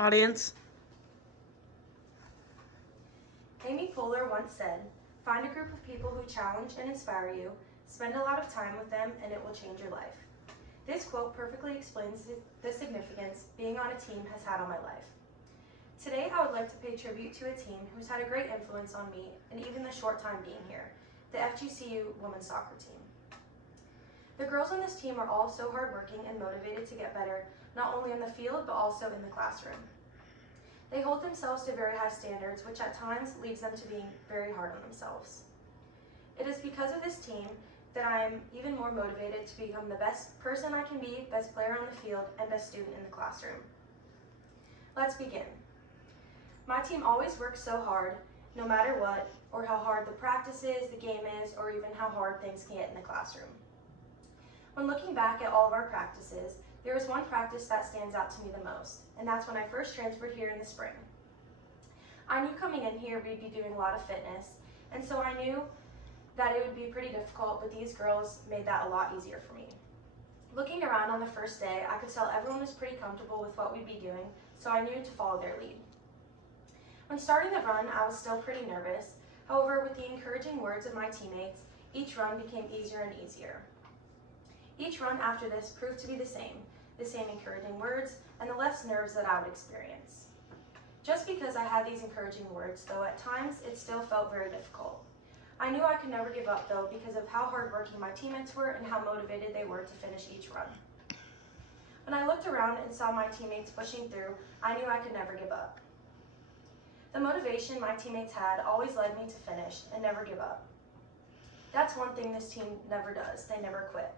Audience. Amy Poehler once said, "Find a group of people who challenge and inspire you, spend a lot of time with them, and it will change your life." This quote perfectly explains the significance being on a team has had on my life. Today, I would like to pay tribute to a team who's had a great influence on me and even the short time being here, the FGCU women's soccer team. The girls on this team are all so hardworking and motivated to get better, not only on the field, but also in the classroom. They hold themselves to very high standards, which at times leads them to being very hard on themselves. It is because of this team that I am even more motivated to become the best person I can be, best player on the field, and best student in the classroom. Let's begin. My team always works so hard, no matter what, or how hard the practice is, the game is, or even how hard things can get in the classroom. When looking back at all of our practices, there is one practice that stands out to me the most, and that's when I first transferred here in the spring. I knew coming in here we'd be doing a lot of fitness, and so I knew that it would be pretty difficult, but these girls made that a lot easier for me. Looking around on the first day, I could tell everyone was pretty comfortable with what we'd be doing, so I knew to follow their lead. When starting the run, I was still pretty nervous. However, with the encouraging words of my teammates, each run became easier and easier. Each run after this proved to be the same encouraging words, and the less nerves that I would experience. Just because I had these encouraging words, though at times it still felt very difficult. I knew I could never give up though because of how hardworking my teammates were and how motivated they were to finish each run. When I looked around and saw my teammates pushing through, I knew I could never give up. The motivation my teammates had always led me to finish and never give up. That's one thing this team never does, they never quit.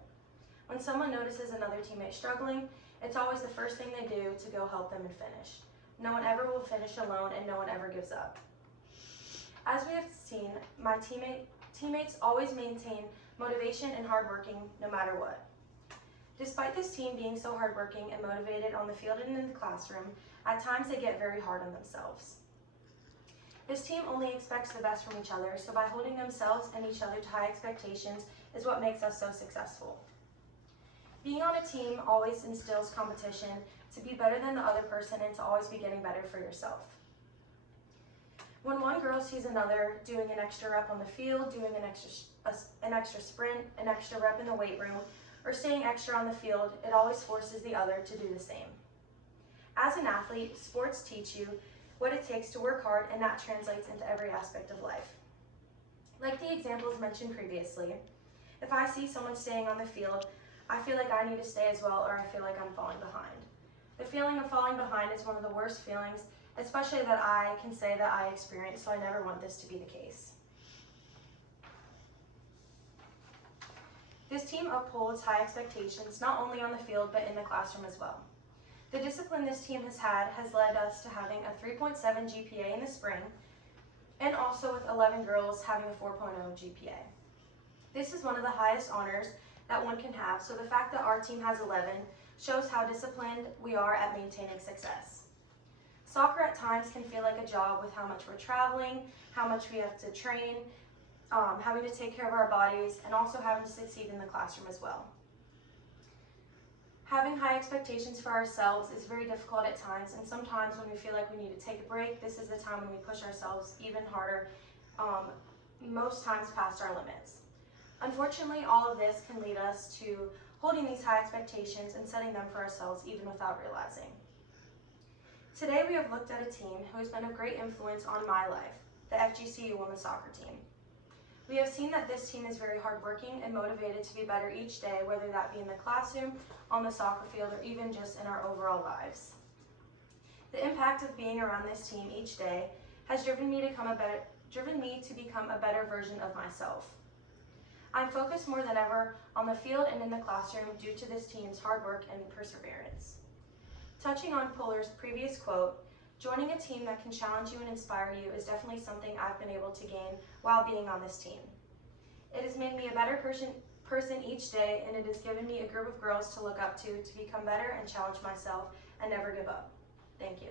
When someone notices another teammate struggling, it's always the first thing they do to go help them and finish. No one ever will finish alone and no one ever gives up. As we have seen, my teammates always maintain motivation and hardworking no matter what. Despite this team being so hardworking and motivated on the field and in the classroom, at times they get very hard on themselves. This team only expects the best from each other, so by holding themselves and each other to high expectations is what makes us so successful. Being on a team always instills competition to be better than the other person and to always be getting better for yourself. When one girl sees another doing an extra rep on the field, doing an extra sprint, an extra rep in the weight room, or staying extra on the field, it always forces the other to do the same. As an athlete, sports teach you what it takes to work hard, and that translates into every aspect of life. Like the examples mentioned previously, if I see someone staying on the field, I feel like I need to stay as well, or I feel like I'm falling behind. The feeling of falling behind is one of the worst feelings, especially that I can say that I experienced, so I never want this to be the case. This team upholds high expectations, not only on the field, but in the classroom as well. The discipline this team has had has led us to having a 3.7 GPA in the spring, and also with 11 girls having a 4.0 GPA. This is one of the highest honors that one can have, so the fact that our team has 11 shows how disciplined we are at maintaining success. Soccer at times can feel like a job with how much we're traveling, how much we have to train, having to take care of our bodies, and also having to succeed in the classroom as well. Having high expectations for ourselves is very difficult at times, and sometimes when we feel like we need to take a break, this is the time when we push ourselves even harder, most times past our limits. Unfortunately, all of this can lead us to holding these high expectations and setting them for ourselves even without realizing. Today we have looked at a team who has been of great influence on my life, the FGCU women's soccer team. We have seen that this team is very hardworking and motivated to be better each day, whether that be in the classroom, on the soccer field, or even just in our overall lives. The impact of being around this team each day has driven me to become a better version of myself. I'm focused more than ever on the field and in the classroom due to this team's hard work and perseverance. Touching on Poehler's previous quote, joining a team that can challenge you and inspire you is definitely something I've been able to gain while being on this team. It has made me a better person each day, and it has given me a group of girls to look up to become better and challenge myself and never give up. Thank you.